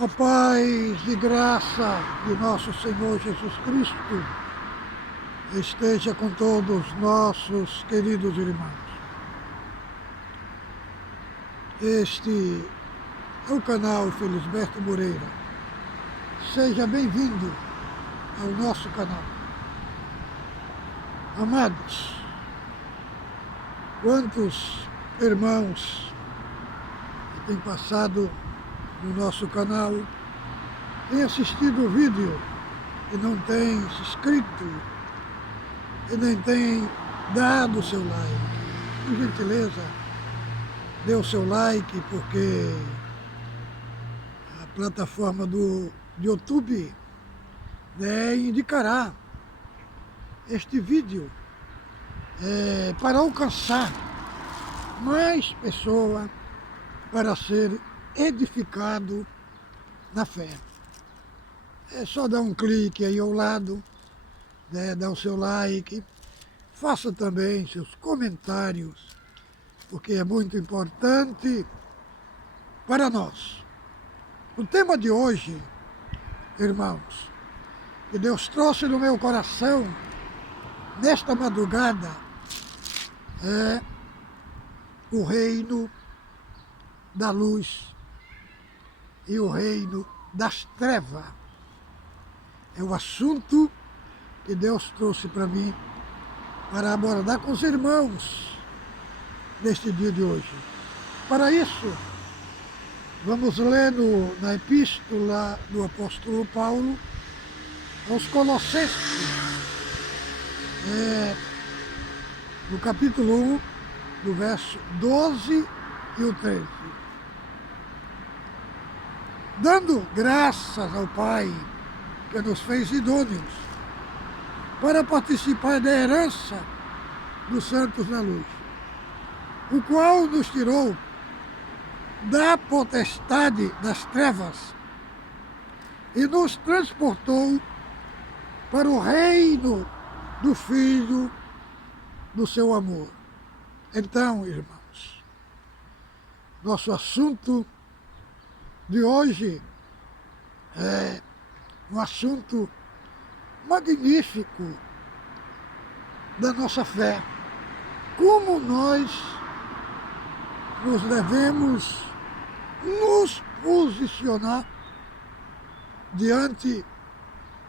A paz e graça de nosso Senhor Jesus Cristo esteja com todos nossos queridos irmãos. Este é o canal Felisberto Moreira. Seja bem-vindo ao nosso canal. Amados, quantos irmãos que têm passado no nosso canal, têm assistido o vídeo e não têm se inscrito e nem têm dado o seu like. Por gentileza, dê o seu like, porque a plataforma do YouTube indicará este vídeo para alcançar mais pessoas, para ser edificado na fé. É só dar um clique aí ao lado, dar o seu like, faça também seus comentários, porque é muito importante para nós. O tema de hoje, irmãos, que Deus trouxe no meu coração nesta madrugada, é o reino da luz e o reino das trevas. É o assunto que Deus trouxe para mim, para abordar com os irmãos neste dia de hoje. Para isso, vamos ler na epístola do apóstolo Paulo aos Colossenses, no capítulo 1, do verso 12 e o 13. Dando graças ao Pai que nos fez idôneos para participar da herança dos santos na luz, o qual nos tirou da potestade das trevas e nos transportou para o reino do Filho do seu amor. Então, irmãos, nosso assunto de hoje é um assunto magnífico da nossa fé. Como nós devemos nos posicionar diante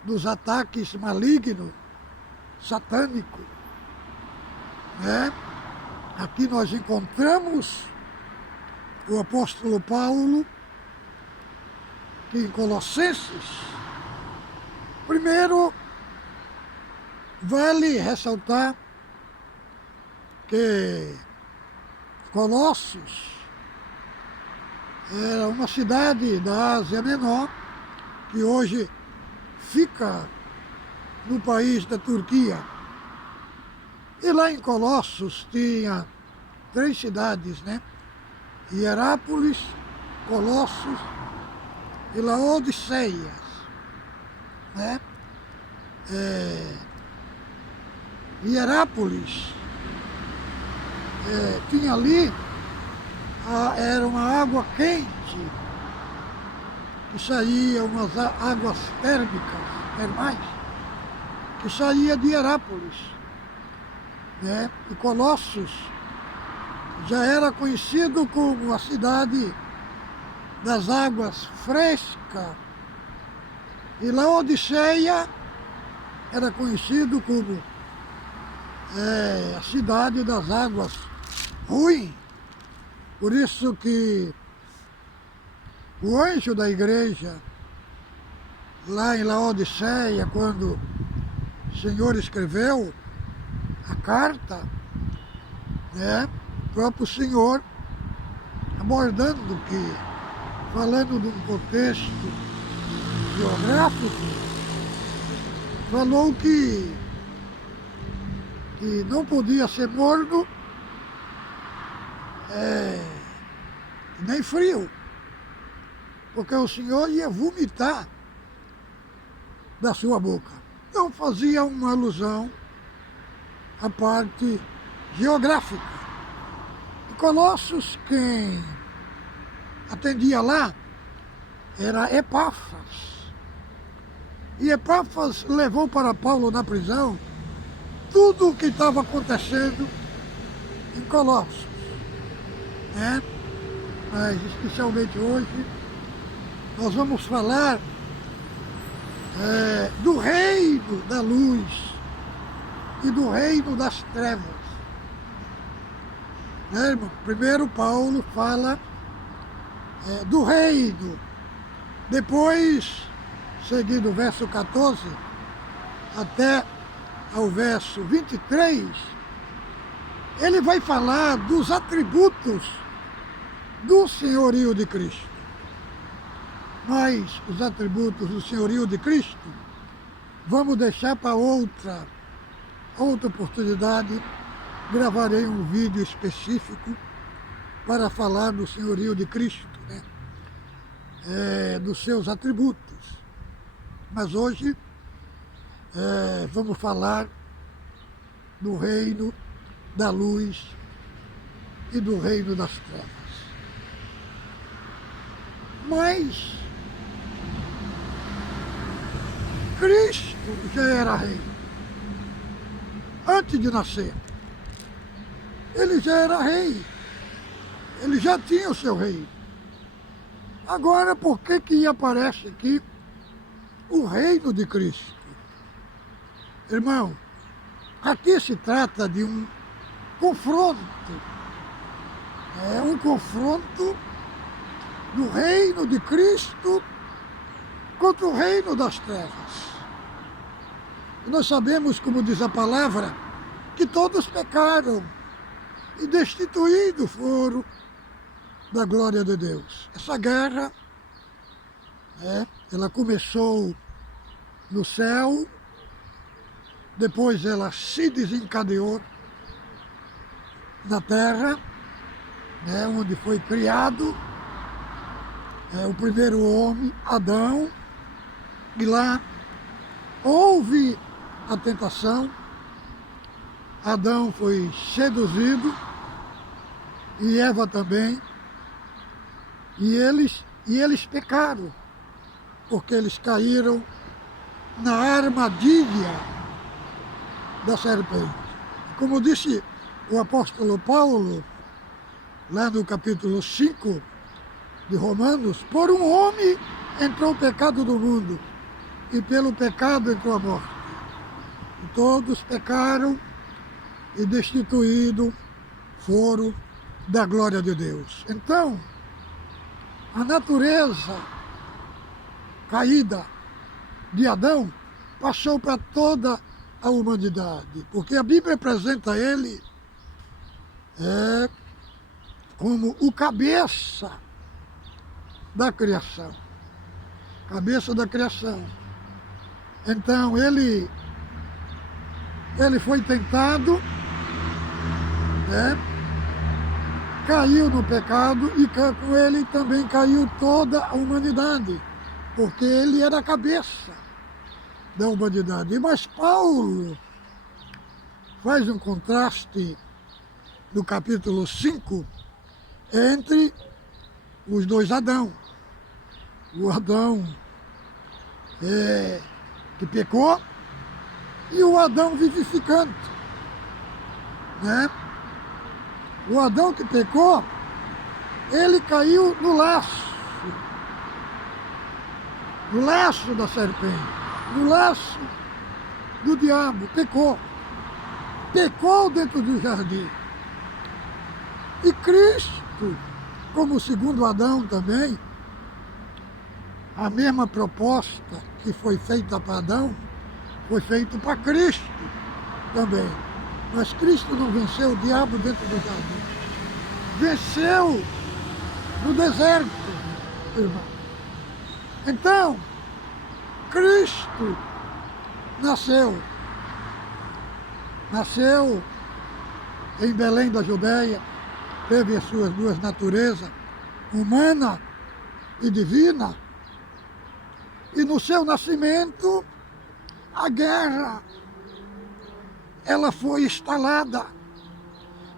dos ataques malignos, satânicos. Aqui nós encontramos o apóstolo Paulo, que em Colossenses, primeiro, vale ressaltar que Colossos era uma cidade da Ásia Menor, que hoje fica no país da Turquia. E lá em Colossos tinha 3 cidades, Hierápolis, Colossos e Laodiceia, Hierápolis tinha ali, era uma água quente, que saía, umas águas termais, que saía de Hierápolis. E Colossos já era conhecido como a cidade das águas frescas, e Laodiceia era conhecido como a cidade das águas ruins. Por isso que o anjo da igreja, lá em Laodiceia, quando o Senhor escreveu a carta, o próprio Senhor, abordando falando de um contexto geográfico, falou que não podia ser morno nem frio, porque o Senhor ia vomitar da sua boca. Então fazia uma alusão à parte geográfica. E Colossos, quem atendia lá, era Epáfras. E Epáfras levou para Paulo na prisão tudo o que estava acontecendo em Colossos, né? Mas especialmente hoje nós vamos falar do reino da luz e do reino das trevas, né, irmão? Primeiro Paulo fala do reino, depois, seguindo o verso 14 até ao verso 23, ele vai falar dos atributos do senhorio de Cristo. Mas os atributos do senhorio de Cristo vamos deixar para outra oportunidade. Gravarei um vídeo específico para falar do senhorio de Cristo, né? Dos seus atributos. Mas hoje vamos falar do reino da luz e do reino das trevas. Mas Cristo já era rei. Antes de nascer, ele já era rei. Ele já tinha o seu reino. Agora, por que aparece aqui o reino de Cristo? Irmão, aqui se trata de um confronto. É um confronto do reino de Cristo contra o reino das trevas. E nós sabemos, como diz a palavra, que todos pecaram e destituídos foram da glória de Deus. Essa guerra, ela começou no céu, depois ela se desencadeou na terra, onde foi criado o primeiro homem, Adão, e lá houve a tentação. Adão foi seduzido e Eva também, e eles pecaram, porque eles caíram na armadilha da serpente. Como disse o apóstolo Paulo, lá no capítulo 5 de Romanos, por um homem entrou o pecado do mundo, e pelo pecado entrou a morte. E todos pecaram e destituídos foram da glória de Deus. Então, a natureza caída de Adão passou para toda a humanidade, porque a Bíblia apresenta ele como o cabeça da criação. Cabeça da criação. Então ele foi tentado, caiu no pecado, e com ele também caiu toda a humanidade, porque ele era a cabeça da humanidade. Mas Paulo faz um contraste no capítulo 5 entre os dois Adão. O Adão que pecou e o Adão vivificante, né? O Adão que pecou, ele caiu no laço da serpente, no laço do diabo, pecou dentro do jardim. E Cristo, como o segundo Adão também, a mesma proposta que foi feita para Adão, foi feita para Cristo também. Mas Cristo não venceu o diabo dentro do jardim. Venceu no deserto, irmão. Então, Cristo nasceu em Belém da Judeia, teve as suas duas naturezas, humana e divina, e no seu nascimento, a guerra, ela foi instalada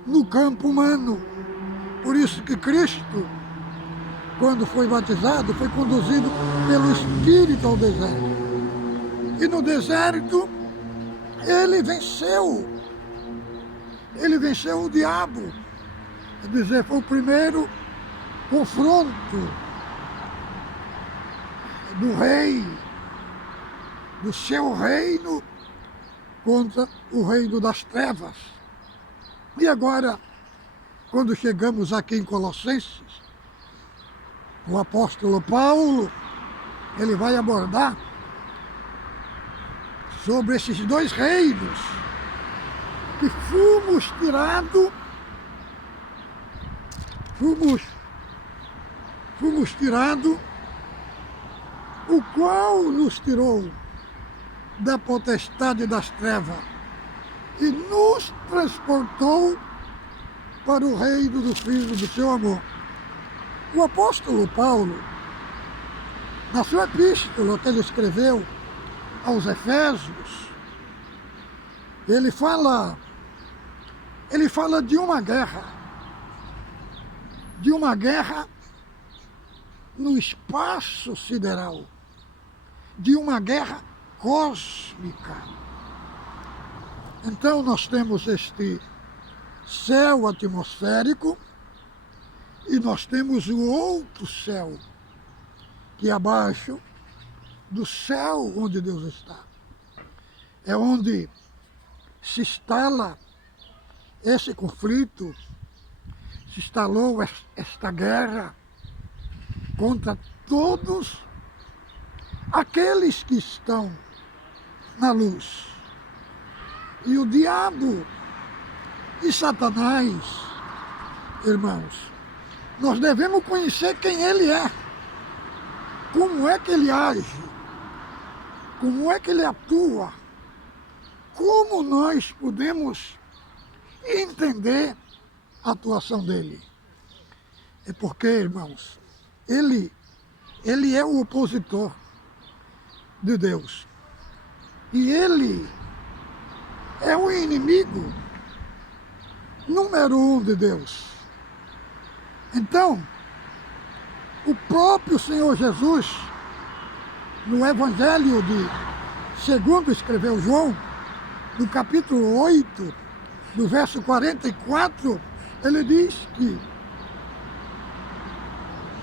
no campo humano. Por isso que Cristo, quando foi batizado, foi conduzido pelo Espírito ao deserto. E no deserto, ele venceu o diabo. Quer dizer, foi o primeiro confronto do rei, do seu reino, contra o reino das trevas. E agora, quando chegamos aqui em Colossenses, o apóstolo Paulo, ele vai abordar sobre esses dois reinos que fomos tirados, o qual nos tirou da potestade das trevas e nos transportou para o reino do Filho do seu amor. O apóstolo Paulo, na sua epístola que ele escreveu aos Efésios, ele fala de uma guerra no espaço sideral, de uma guerra cósmica. Então nós temos este céu atmosférico e nós temos o outro céu, que é abaixo do céu onde Deus está. É onde se instala esse conflito, se instalou esta guerra contra todos aqueles que estão na luz. E o diabo e Satanás, irmãos, nós devemos conhecer quem ele é, como é que ele age, como é que ele atua, como nós podemos entender a atuação dele. É porque, irmãos, ele é o opositor de Deus. E ele é o inimigo número 1 de Deus. Então, o próprio Senhor Jesus, no Evangelho segundo escreveu João, no capítulo 8, no verso 44, ele diz que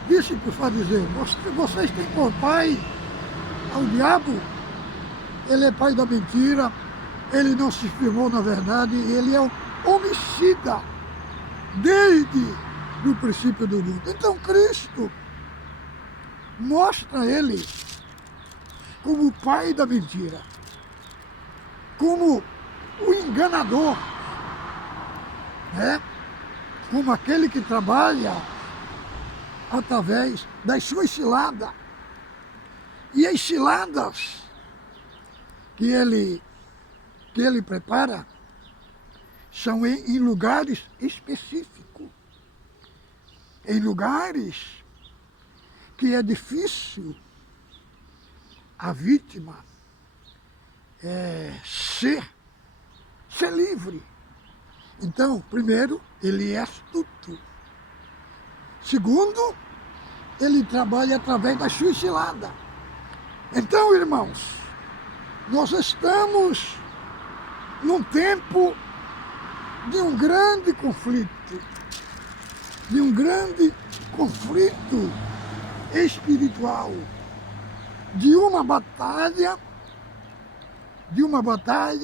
disse para os fariseus: vocês têm por pai ao diabo, ele é pai da mentira, ele não se firmou na verdade, ele é um homicida desde o princípio do mundo. Então Cristo mostra ele como o pai da mentira, como o enganador, né? Como aquele que trabalha através das suas ciladas. E as ciladas que ele prepara são em lugares específicos, em lugares que é difícil a vítima ser livre. Então, primeiro, ele é astuto. Segundo, ele trabalha através da sua cilada. Então, irmãos, nós estamos num tempo de um grande conflito, espiritual, de uma batalha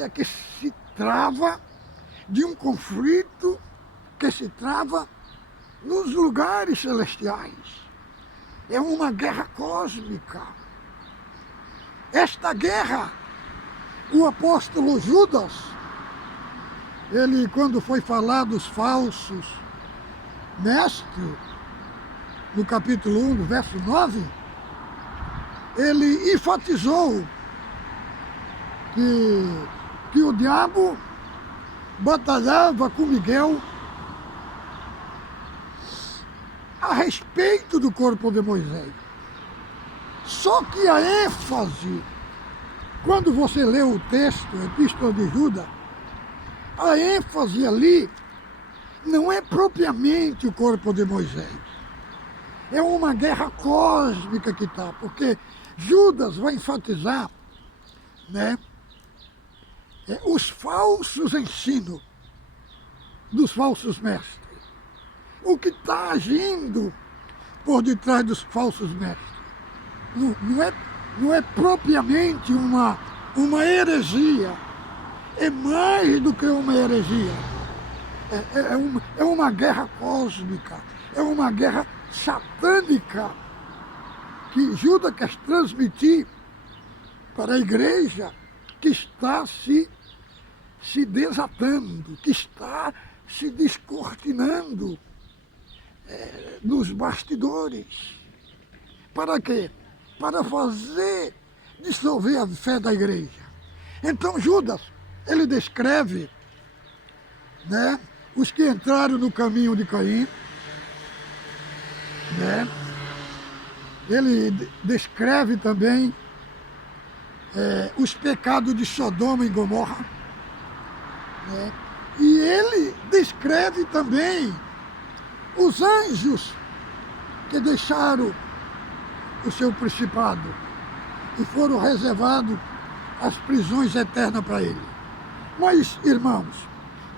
que se trava, de um conflito que se trava nos lugares celestiais. É uma guerra cósmica. Esta guerra, o apóstolo Judas, ele, quando foi falar dos falsos mestres, no capítulo 1, no verso 9, ele enfatizou que o diabo batalhava com Miguel a respeito do corpo de Moisés. Só que a ênfase, quando você lê o texto, a Epístola de Judas, a ênfase ali não é propriamente o corpo de Moisés. É uma guerra cósmica que está, porque Judas vai enfatizar, né, os falsos ensinos dos falsos mestres. O que está agindo por detrás dos falsos mestres não é propriamente uma heresia, é mais do que uma heresia. É uma guerra cósmica, é uma guerra satânica que Judas quer transmitir para a igreja que está se desatando, que está se descortinando nos bastidores. Para quê? Para fazer dissolver a fé da igreja. Então Judas, ele descreve, né, os que entraram no caminho de Caim, né? Ele descreve também os pecados de Sodoma e Gomorra, né? E ele descreve também os anjos que deixaram o seu principado e foram reservados as prisões eternas para ele. Mas, irmãos,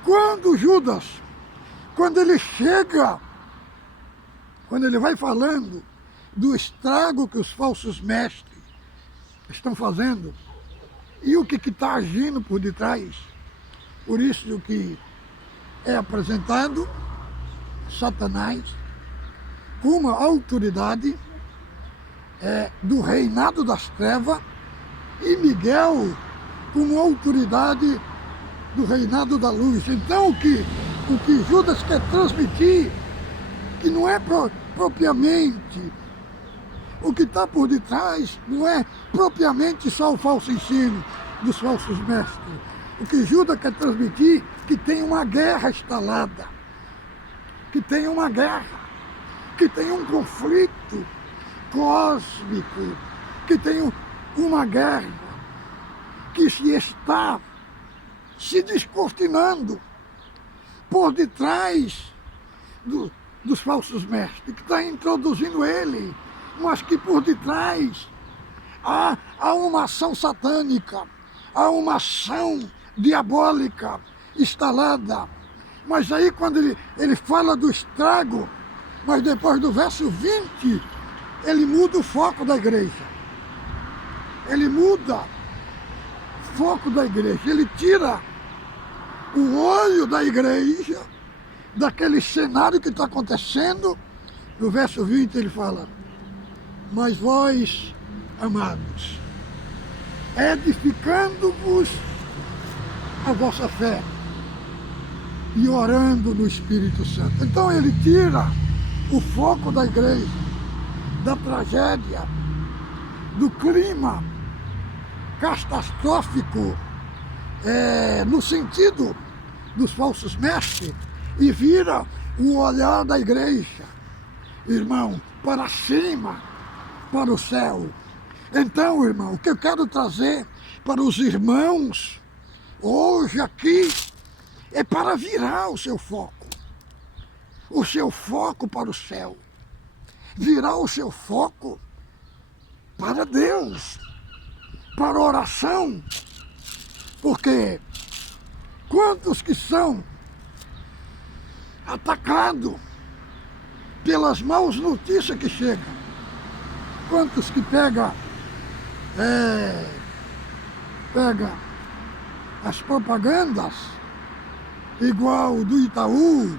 quando Judas, quando ele chega, quando ele vai falando do estrago que os falsos mestres estão fazendo e o que está agindo por detrás, por isso que é apresentado Satanás com uma autoridade do reinado das trevas e Miguel como autoridade do reinado da luz. Então o que Judas quer transmitir, que não é propriamente o que está por detrás, não é propriamente só o falso ensino dos falsos mestres. O que Judas quer transmitir, que tem uma guerra instalada, que tem uma guerra, que tem um conflito cósmico, que tem uma guerra que está se descortinando por detrás dos falsos mestres, que está introduzindo ele, mas que por detrás há uma ação satânica, há uma ação diabólica instalada. Mas aí quando ele fala do estrago, mas depois do verso 20, ele muda o foco da igreja. Ele muda o foco da igreja, ele tira o olho da igreja daquele cenário que está acontecendo. No verso 20 ele fala: mas vós, amados, edificando-vos a vossa fé e orando no Espírito Santo. Então ele tira o foco da igreja, da tragédia, do clima catastrófico, no sentido dos falsos mestres, e vira o olhar da igreja, irmão, para cima, para o céu. Então, irmão, o que eu quero trazer para os irmãos hoje aqui é para virar o seu foco para o céu, virar o seu foco para Deus, para a oração, porque quantos que são atacados pelas maus notícias que chegam, quantos que pega as propagandas, igual do Itaú,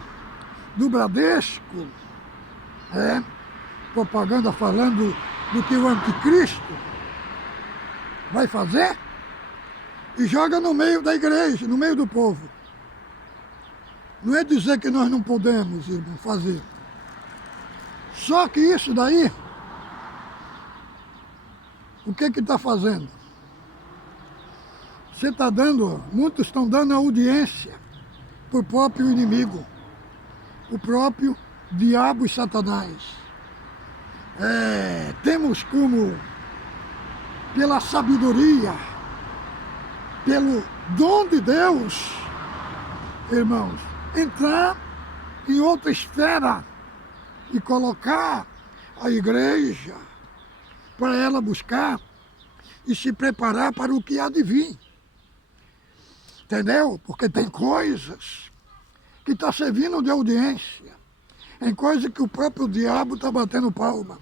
do Bradesco, propaganda falando do que o anticristo vai fazer, e joga no meio da igreja, no meio do povo. Não é dizer que nós não podemos, irmão, fazer. Só que isso daí, o que está fazendo? Você está dando, muitos estão dando audiência para o próprio inimigo, o próprio diabo e Satanás. Temos como, pela sabedoria, pelo dom de Deus, irmãos, entrar em outra esfera e colocar a igreja para ela buscar e se preparar para o que há de vir. Entendeu? Porque tem coisas que estão servindo de audiência. Tem coisas que o próprio diabo está batendo palma.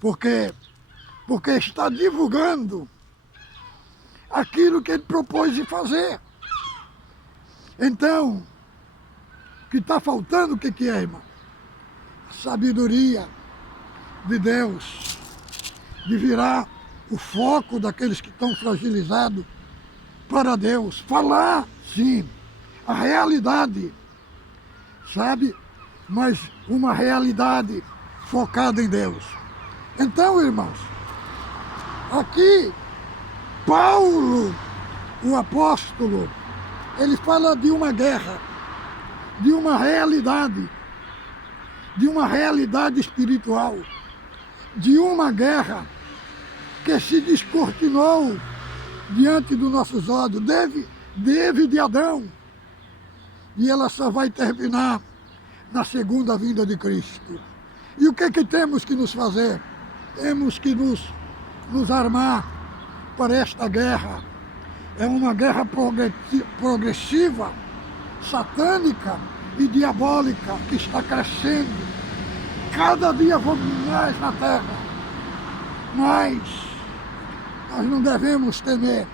Porque está divulgando aquilo que ele propôs de fazer. Então, o que está faltando, o que é, irmão? A sabedoria de Deus, de virar o foco daqueles que estão fragilizados para Deus. Falar, sim, a realidade, sabe? Mas uma realidade focada em Deus. Então, irmãos, aqui, Paulo, o apóstolo, ele fala de uma guerra, de uma realidade espiritual, de uma guerra que se descortinou diante dos nossos olhos, desde Adão, e ela só vai terminar na segunda vinda de Cristo. E o que temos que nos fazer? Temos que nos armar para esta guerra. É uma guerra progressiva, satânica e diabólica que está crescendo. Cada dia vamos mais na terra. Mas nós não devemos temer.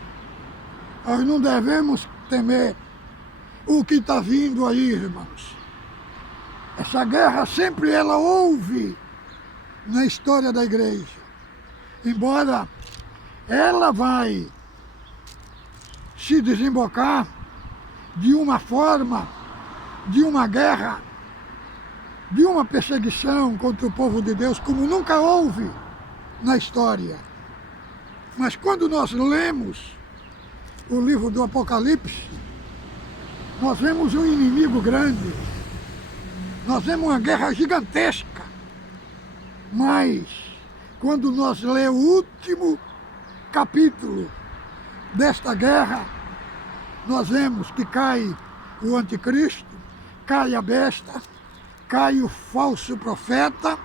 Nós não devemos temer o que está vindo aí, irmãos. Essa guerra sempre ela houve na história da igreja. Embora ela vai se desembocar de uma forma, de uma guerra, de uma perseguição contra o povo de Deus, como nunca houve na história. Mas quando nós lemos o livro do Apocalipse, nós vemos um inimigo grande, nós vemos uma guerra gigantesca. Mas quando nós lemos o último capítulo desta guerra, nós vemos que cai o anticristo, cai a besta, cai o falso profeta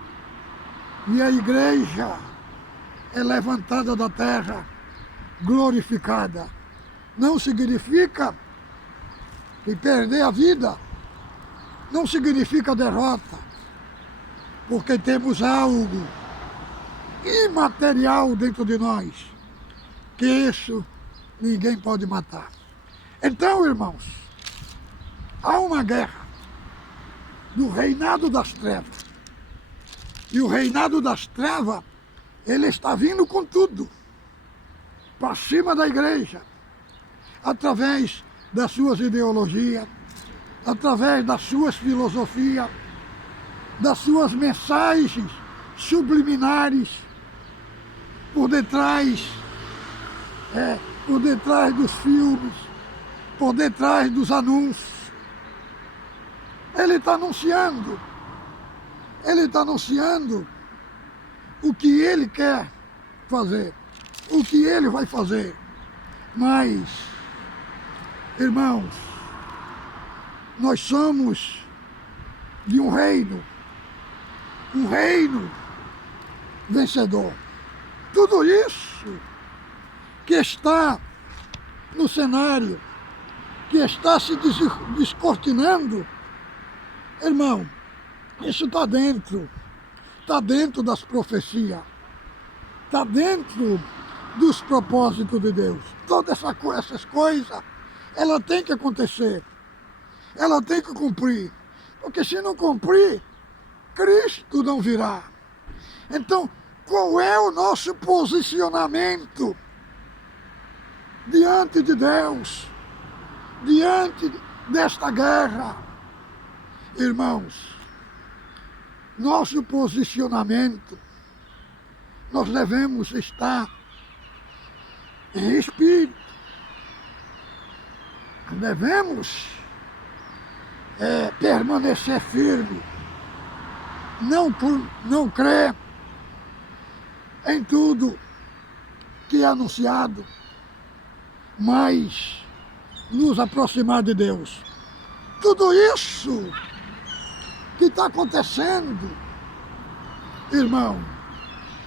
e a igreja é levantada da terra, glorificada. Não significa que perder a vida, não significa derrota, porque temos algo imaterial dentro de nós, que isso ninguém pode matar. Então, irmãos, há uma guerra do reinado das trevas. E o reinado das trevas, ele está vindo com tudo para cima da igreja, através das suas ideologias, através das suas filosofias, das suas mensagens subliminares, por detrás dos filmes, por detrás dos anúncios. Ele está anunciando o que ele quer fazer, o que ele vai fazer. Mas, irmãos, nós somos de um reino vencedor. Tudo isso que está no cenário, que está se descortinando, irmão, isso está dentro das profecias, está dentro dos propósitos de Deus. Todas essas coisas, ela tem que acontecer, ela tem que cumprir, porque se não cumprir, Cristo não virá. Então, qual é o nosso posicionamento diante de Deus, diante desta guerra? Irmãos, nosso posicionamento, nós devemos estar em espírito, devemos permanecer firme, não crer em tudo que é anunciado, mas nos aproximar de Deus. Tudo isso que está acontecendo irmão,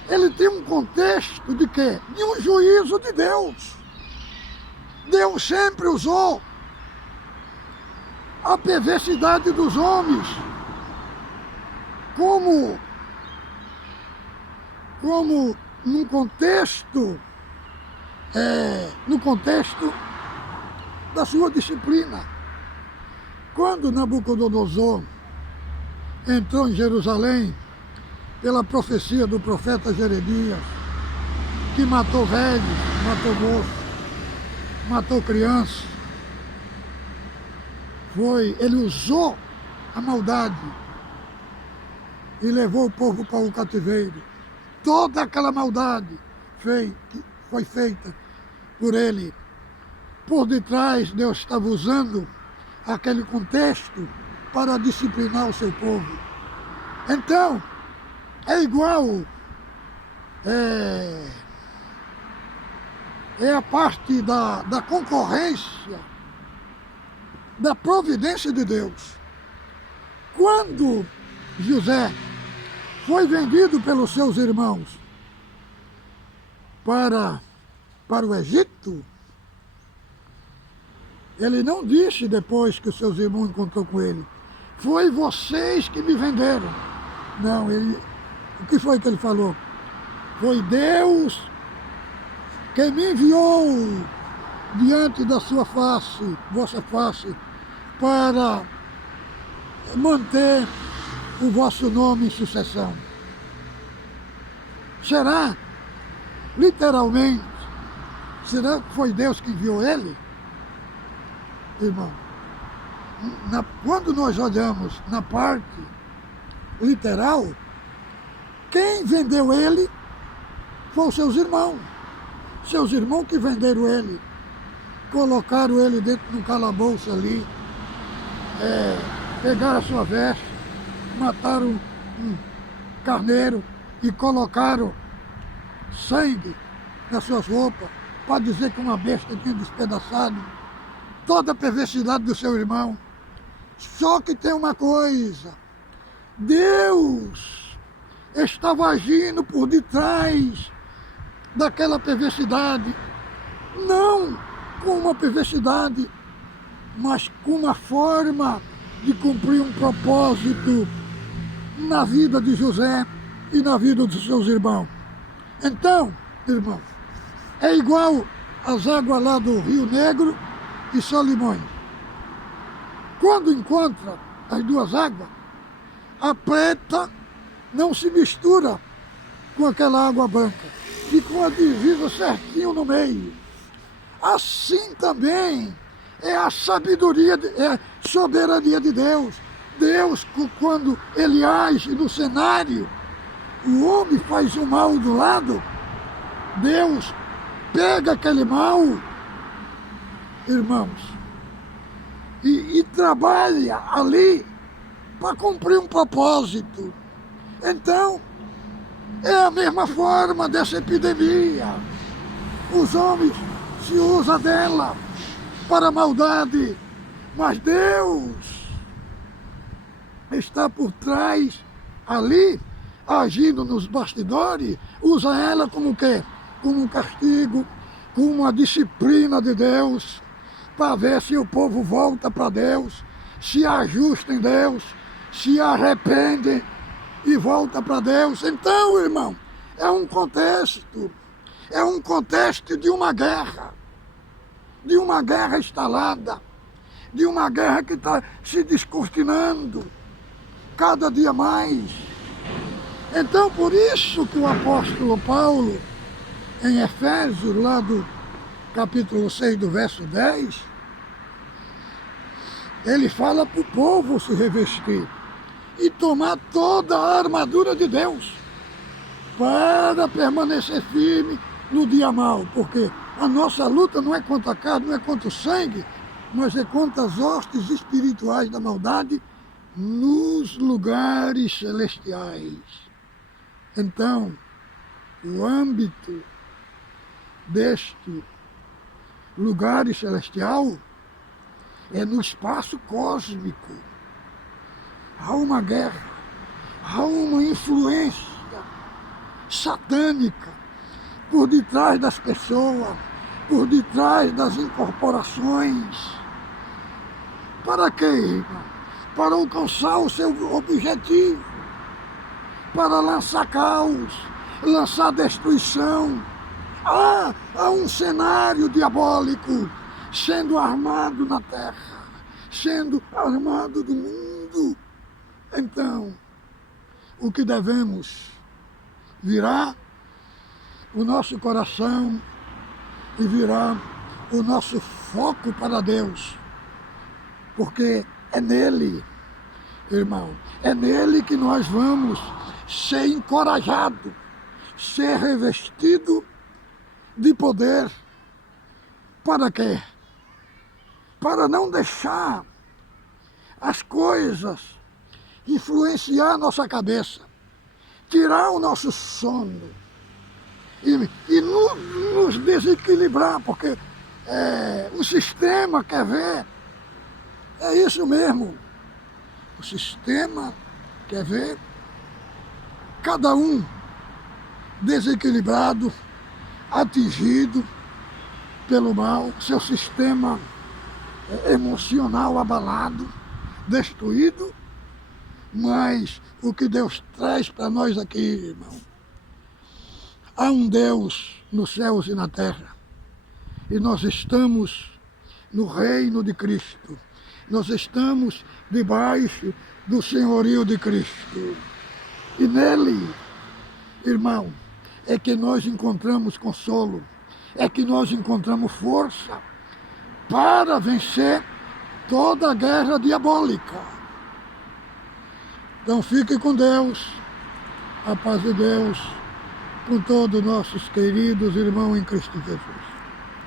ele tem um contexto de quê? De um juízo de Deus. Deus sempre usou a perversidade dos homens como no contexto da sua disciplina. Quando Nabucodonosor entrou em Jerusalém, pela profecia do profeta Jeremias, que matou velhos, matou moços, matou crianças, ele usou a maldade e levou o povo para o cativeiro. Toda aquela maldade foi feita por ele. Por detrás, Deus estava usando aquele contexto para disciplinar o seu povo. Então, é igual, é a parte da concorrência, da providência de Deus. Quando José foi vendido pelos seus irmãos para o Egito, ele não disse depois que os seus irmãos encontrou com ele: foi vocês que me venderam. Não, o que foi que ele falou? Foi Deus que me enviou diante da vossa face, para manter o vosso nome em sucessão. Será? Literalmente, será que foi Deus que enviou ele? Irmão, quando nós olhamos na parte literal, quem vendeu ele foram seus irmãos. Seus irmãos que venderam ele, colocaram ele dentro de um calabouço ali, pegaram a sua veste, mataram um carneiro e colocaram sangue nas suas roupas, para dizer que uma besta tinha despedaçado toda a perversidade do seu irmão. Só que tem uma coisa: Deus estava agindo por detrás daquela perversidade, não com uma perversidade, mas com uma forma de cumprir um propósito na vida de José e na vida dos seus irmãos. Então, irmão, é igual as águas lá do Rio Negro e Solimões. Quando encontra as duas águas, a preta não se mistura com aquela água branca, e com a divisa certinho no meio. Assim também é a sabedoria, é a soberania de Deus. Deus, quando ele age no cenário, o homem faz o mal do lado, Deus pega aquele mal, irmãos, e trabalha ali para cumprir um propósito. Então, é a mesma forma dessa epidemia. Os homens se usam dela para a maldade, mas Deus está por trás ali, agindo nos bastidores, usa ela como o quê? Como um castigo, como uma disciplina de Deus, para ver se o povo volta para Deus, se ajusta em Deus, se arrepende e volta para Deus. Então, irmão, é um contexto de uma guerra instalada, de uma guerra que está se descortinando cada dia mais. Então, por isso que o apóstolo Paulo, em Efésios, lá do capítulo 6, do verso 10, ele fala para o povo se revestir e tomar toda a armadura de Deus para permanecer firme no dia mau, porque a nossa luta não é contra a carne, não é contra o sangue, mas é contra as hostes espirituais da maldade nos lugares celestiais. Então, o âmbito deste lugar celestial é no espaço cósmico. Há uma guerra, há uma influência satânica por detrás das pessoas, por detrás das incorporações. Para quê, irmão? Para alcançar o seu objetivo, para lançar caos, lançar destruição. Há um cenário diabólico sendo armado na terra, sendo armado no mundo. Então, o que devemos virar o nosso coração e virar o nosso foco para Deus, porque é nele, irmão, é nele que nós vamos ser encorajados, ser revestido de poder. Para quê? Para não deixar as coisas influenciar a nossa cabeça, tirar o nosso sono e nos desequilibrar, porque o sistema quer ver, é isso mesmo, o sistema quer ver cada um desequilibrado, atingido pelo mal, seu sistema emocional abalado, destruído. Mas o que Deus traz para nós aqui, irmão, há um Deus nos céus e na terra, e nós estamos no reino de Cristo, nós estamos debaixo do senhorio de Cristo, e nele, irmão, é que nós encontramos consolo, é que nós encontramos força para vencer toda a guerra diabólica. Então fique com Deus, a paz de Deus, com todos nossos queridos irmãos em Cristo Jesus.